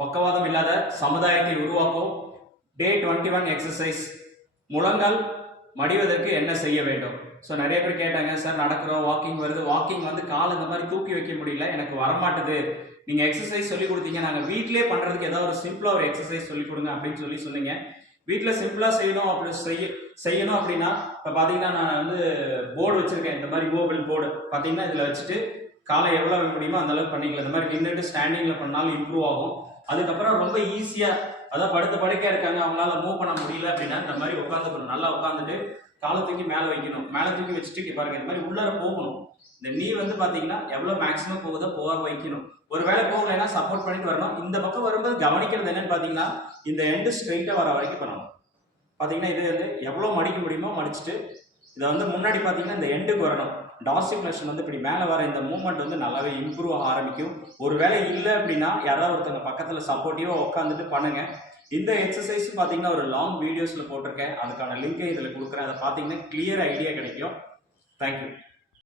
பக்கவாதம் இல்லாத சமுதாயத்தை உருவாக்கும் டே டுவெண்ட்டி ஒன் எக்ஸசைஸ் முழங்கால் மடிவதற்கு என்ன செய்ய வேண்டும்? ஸோ நிறைய பேர் கேட்டாங்க சார் நடக்கிறோம் வாக்கிங் வருது. வாக்கிங் வந்து கால் இந்த மாதிரி தூக்கி வைக்க முடியல எனக்கு வரமாட்டுது. நீங்கள் எக்ஸசைஸ் சொல்லி கொடுத்தீங்க நாங்கள் வீட்டிலே பண்ணுறதுக்கு ஏதாவது ஒரு சிம்பிளாக ஒரு எக்ஸசைஸ் சொல்லி கொடுங்க அப்படின்னு சொல்லி சொன்னீங்க வீட்டில் சிம்பிளாக செய்யணும் அப்படி செய்ய செய்யணும் அப்படின்னா இப்போ பார்த்தீங்கன்னா நான் வந்து போர்டு வச்சுருக்கேன் இந்த மாதிரி மூவபிள் போர்டு பார்த்தீங்கன்னா இதில் வச்சுட்டு காலை எவ்வளோ முடியுமோ அந்தளவுக்கு பண்ணிக்கலாம். இந்த மாதிரி நின்றுட்டு ஸ்டாண்டிங்கில் பண்ணாலும் இம்ப்ரூவ் ஆகும். அதுக்கப்புறம் ரொம்ப ஈஸியாக அதான் படுத்த படுக்கையா இருக்காங்க அவங்களால மூவ் பண்ண முடியல அப்படின்னா இந்த மாதிரி உட்காந்துக்கணும் நல்லா உட்காந்துட்டு காலை தூக்கி மேலே வைக்கணும். மேலே தூக்கி வச்சுட்டு பாருங்க இந்த மாதிரி உள்ளார போகணும். இந்த நீ வந்து பாத்தீங்கன்னா எவ்வளோ மேக்ஸிமம் போகுதோ போக வைக்கணும். ஒருவேளை போகலைன்னா சப்போர்ட் பண்ணிட்டு வரணும். இந்த பக்கம் வரும்போது கவனிக்கிறது என்னன்னு பார்த்தீங்கன்னா இந்த எண்டு ஸ்ட்ரெயிட்டா வர வரைக்கும் பண்ணணும். பாத்தீங்கன்னா இது வந்து எவ்வளோ மடிக்க முடியுமோ மடிச்சுட்டு இதை வந்து முன்னாடி பாத்தீங்கன்னா இந்த எண்டுக்கு வரணும். டாசிகுலேஷன் வந்து இப்படி மேலே வர இந்த மூவ்மெண்ட் வந்து நல்லாவே இம்ப்ரூவ் ஆக ஆரம்பிக்கும். ஒரு வேளை இல்லை அப்படின்னா யாராவது ஒருத்தவங்க பக்கத்தில் சப்போர்ட்டிவாக உட்காந்துட்டு பண்ணுங்கள் இந்த எக்ஸசைஸ் பார்த்தீங்கன்னா ஒரு லாங் வீடியோஸில் போட்டிருக்கேன். அதுக்கான லிங்கை இதில் கொடுக்குறேன். அதை பார்த்தீங்கன்னா கிளியர் ஐடியா கிடைக்கும். தேங்க்யூ